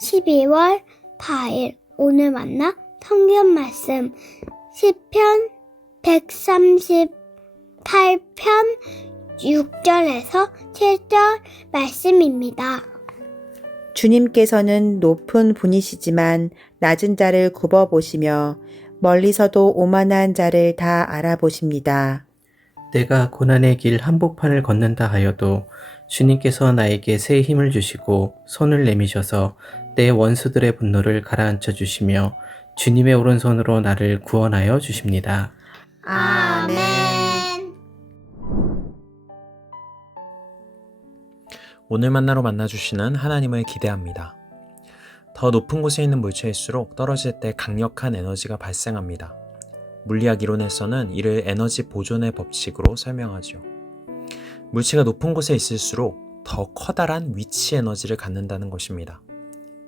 12월 4일 오늘 만나 성경 말씀 시편 138편 6절에서 7절 말씀입니다. 주님께서는 높은 분이시지만 낮은 자를 굽어보시며 멀리서도 오만한 자를 다 알아보십니다. 내가 고난의 길 한복판을 걷는다 하여도 주님께서 나에게 새 힘을 주시고 손을 내미셔서 내 원수들의 분노를 가라앉혀 주시며 주님의 오른손으로 나를 구원하여 주십니다. 아멘. 오늘 만나로 만나주시는 하나님을 기대합니다. 더 높은 곳에 있는 물체일수록 떨어질 때 강력한 에너지가 발생합니다. 물리학 이론에서는 이를 에너지 보존의 법칙으로 설명하죠. 물체가 높은 곳에 있을수록 더 커다란 위치 에너지를 갖는다는 것입니다.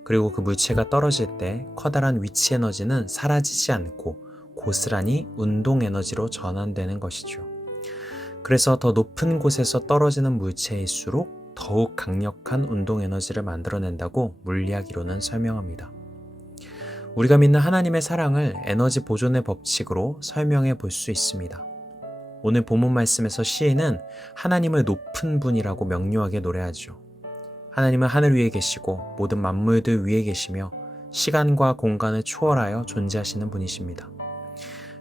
그리고 그 물체가 떨어질 때 커다란 위치 에너지는 사라지지 않고 고스란히 운동 에너지로 전환되는 것이죠. 그래서 더 높은 곳에서 떨어지는 물체일수록 더욱 강력한 운동 에너지를 만들어낸다고 물리학 이론은 설명합니다. 우리가 믿는 하나님의 사랑을 에너지 보존의 법칙으로 설명해 볼 수 있습니다. 오늘 본문 말씀에서 시인은 하나님을 높은 분이라고 명료하게 노래하죠. 하나님은 하늘 위에 계시고 모든 만물들 위에 계시며 시간과 공간을 초월하여 존재하시는 분이십니다.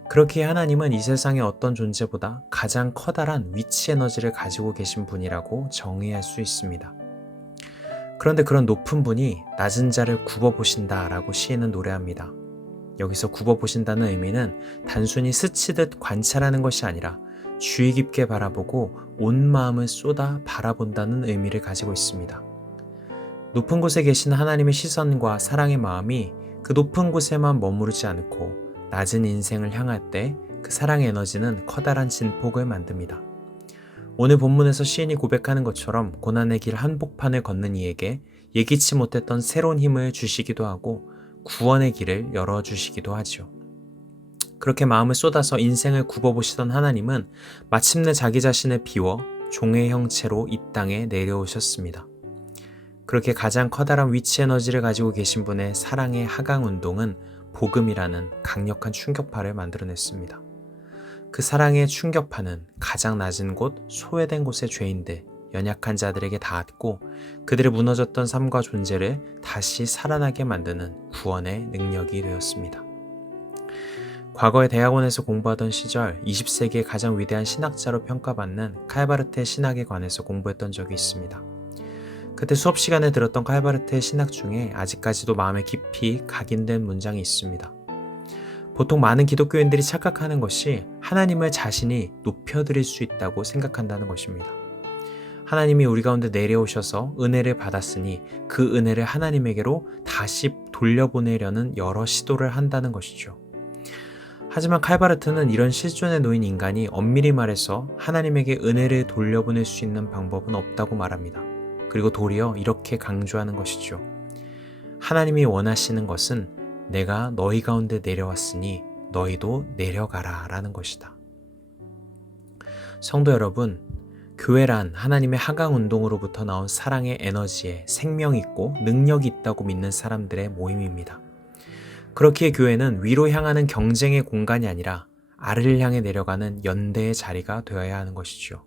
그렇기에 하나님은 이 세상의 어떤 존재보다 가장 커다란 위치 에너지를 가지고 계신 분이라고 정의할 수 있습니다. 그런데 그런 높은 분이 낮은 자를 굽어보신다 라고 시인은 노래합니다. 여기서 굽어보신다는 의미는 단순히 스치듯 관찰하는 것이 아니라 주의 깊게 바라보고 온 마음을 쏟아 바라본다는 의미를 가지고 있습니다. 높은 곳에 계신 하나님의 시선과 사랑의 마음이 그 높은 곳에만 머무르지 않고 낮은 인생을 향할 때 그 사랑의 에너지는 커다란 진폭을 만듭니다. 오늘 본문에서 시인이 고백하는 것처럼 고난의 길 한복판을 걷는 이에게 예기치 못했던 새로운 힘을 주시기도 하고 구원의 길을 열어주시기도 하죠. 그렇게 마음을 쏟아서 인생을 굽어보시던 하나님은 마침내 자기 자신을 비워 종의 형체로 이 땅에 내려오셨습니다. 그렇게 가장 커다란 위치 에너지를 가지고 계신 분의 사랑의 하강 운동은 복음이라는 강력한 충격파를 만들어냈습니다. 그 사랑의 충격파는 가장 낮은 곳, 소외된 곳의 죄인들, 연약한 자들에게 닿았고 그들의 무너졌던 삶과 존재를 다시 살아나게 만드는 구원의 능력이 되었습니다. 과거에 대학원에서 공부하던 시절 20세기의 가장 위대한 신학자로 평가받는 칼바르트의 신학에 관해서 공부했던 적이 있습니다. 그때 수업 시간에 들었던 칼바르트의 신학 중에 아직까지도 마음에 깊이 각인된 문장이 있습니다. 보통 많은 기독교인들이 착각하는 것이 하나님을 자신이 높여드릴 수 있다고 생각한다는 것입니다. 하나님이 우리 가운데 내려오셔서 은혜를 받았으니 그 은혜를 하나님에게로 다시 돌려보내려는 여러 시도를 한다는 것이죠. 하지만 칼바르트는 이런 실존에 놓인 인간이 엄밀히 말해서 하나님에게 은혜를 돌려보낼 수 있는 방법은 없다고 말합니다. 그리고 도리어 이렇게 강조하는 것이죠. 하나님이 원하시는 것은 내가 너희 가운데 내려왔으니 너희도 내려가라 라는 것이다. 성도 여러분, 교회란 하나님의 하강 운동으로부터 나온 사랑의 에너지에 생명이 있고 능력이 있다고 믿는 사람들의 모임입니다. 그렇기에 교회는 위로 향하는 경쟁의 공간이 아니라 아래를 향해 내려가는 연대의 자리가 되어야 하는 것이죠.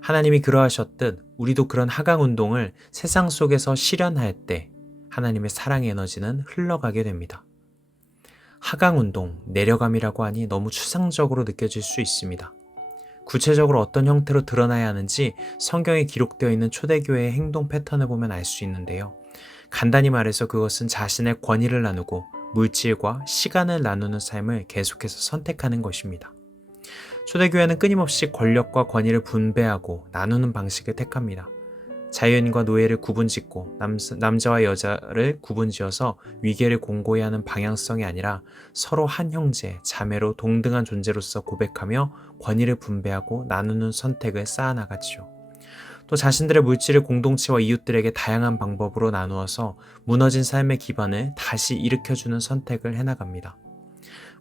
하나님이 그러하셨듯 우리도 그런 하강 운동을 세상 속에서 실현할 때 하나님의 사랑의 에너지는 흘러가게 됩니다. 하강 운동, 내려감이라고 하니 너무 추상적으로 느껴질 수 있습니다. 구체적으로 어떤 형태로 드러나야 하는지 성경에 기록되어 있는 초대교회의 행동 패턴을 보면 알 수 있는데요. 간단히 말해서 그것은 자신의 권위를 나누고 물질과 시간을 나누는 삶을 계속해서 선택하는 것입니다. 초대교회는 끊임없이 권력과 권위를 분배하고 나누는 방식을 택합니다. 자유인과 노예를 구분짓고 남자와 여자를 구분지어서 위계를 공고히 하는 방향성이 아니라 서로 한 형제, 자매로 동등한 존재로서 고백하며 권위를 분배하고 나누는 선택을 쌓아나갔죠. 또 자신들의 물질을 공동체와 이웃들에게 다양한 방법으로 나누어서 무너진 삶의 기반을 다시 일으켜주는 선택을 해나갑니다.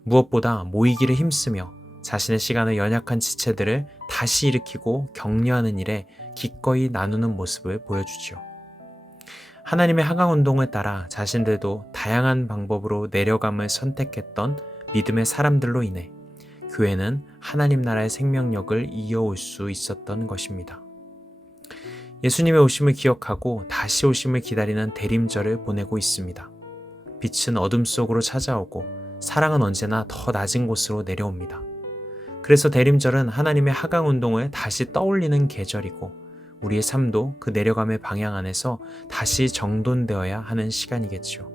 무엇보다 모이기를 힘쓰며 자신의 시간을 연약한 지체들을 다시 일으키고 격려하는 일에 기꺼이 나누는 모습을 보여주죠. 하나님의 하강 운동을 따라 자신들도 다양한 방법으로 내려감을 선택했던 믿음의 사람들로 인해 교회는 하나님 나라의 생명력을 이어올 수 있었던 것입니다. 예수님의 오심을 기억하고 다시 오심을 기다리는 대림절을 보내고 있습니다. 빛은 어둠 속으로 찾아오고 사랑은 언제나 더 낮은 곳으로 내려옵니다. 그래서 대림절은 하나님의 하강 운동을 다시 떠올리는 계절이고 우리의 삶도 그 내려감의 방향 안에서 다시 정돈되어야 하는 시간이겠죠.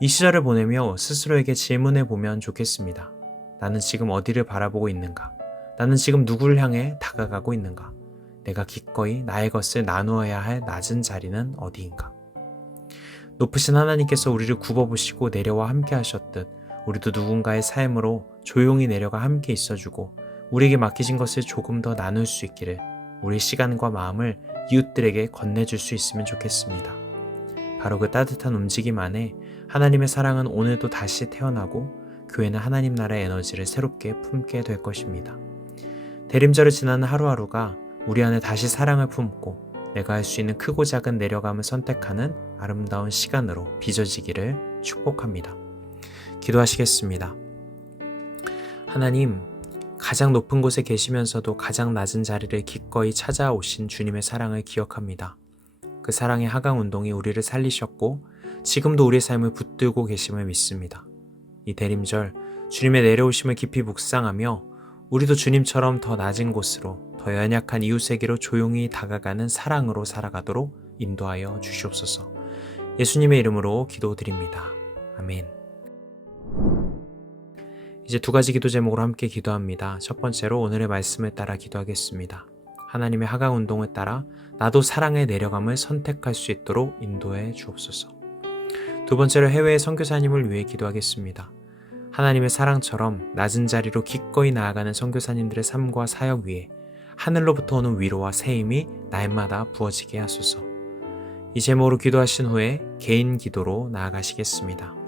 이 시절을 보내며 스스로에게 질문해 보면 좋겠습니다. 나는 지금 어디를 바라보고 있는가? 나는 지금 누구를 향해 다가가고 있는가? 내가 기꺼이 나의 것을 나누어야 할 낮은 자리는 어디인가? 높으신 하나님께서 우리를 굽어보시고 내려와 함께 하셨듯 우리도 누군가의 삶으로 조용히 내려가 함께 있어주고 우리에게 맡기신 것을 조금 더 나눌 수 있기를 우리 시간과 마음을 이웃들에게 건네줄 수 있으면 좋겠습니다. 바로 그 따뜻한 움직임 안에 하나님의 사랑은 오늘도 다시 태어나고 교회는 하나님 나라의 에너지를 새롭게 품게 될 것입니다. 대림절을 지나는 하루하루가 우리 안에 다시 사랑을 품고 내가 할 수 있는 크고 작은 내려감을 선택하는 아름다운 시간으로 빚어지기를 축복합니다. 기도하시겠습니다. 하나님, 가장 높은 곳에 계시면서도 가장 낮은 자리를 기꺼이 찾아오신 주님의 사랑을 기억합니다. 그 사랑의 하강 운동이 우리를 살리셨고 지금도 우리의 삶을 붙들고 계심을 믿습니다. 이 대림절 주님의 내려오심을 깊이 묵상하며 우리도 주님처럼 더 낮은 곳으로 더 연약한 이웃에게로 조용히 다가가는 사랑으로 살아가도록 인도하여 주시옵소서. 예수님의 이름으로 기도드립니다. 아멘. 이제 두 가지 기도 제목으로 함께 기도합니다. 첫 번째로 오늘의 말씀을 따라 기도하겠습니다. 하나님의 하강 운동을 따라 나도 사랑의 내려감을 선택할 수 있도록 인도해 주옵소서. 두 번째로 해외의 선교사님을 위해 기도하겠습니다. 하나님의 사랑처럼 낮은 자리로 기꺼이 나아가는 선교사님들의 삶과 사역 위에 하늘로부터 오는 위로와 새 힘이 날마다 부어지게 하소서. 이 제목으로 기도하신 후에 개인 기도로 나아가시겠습니다.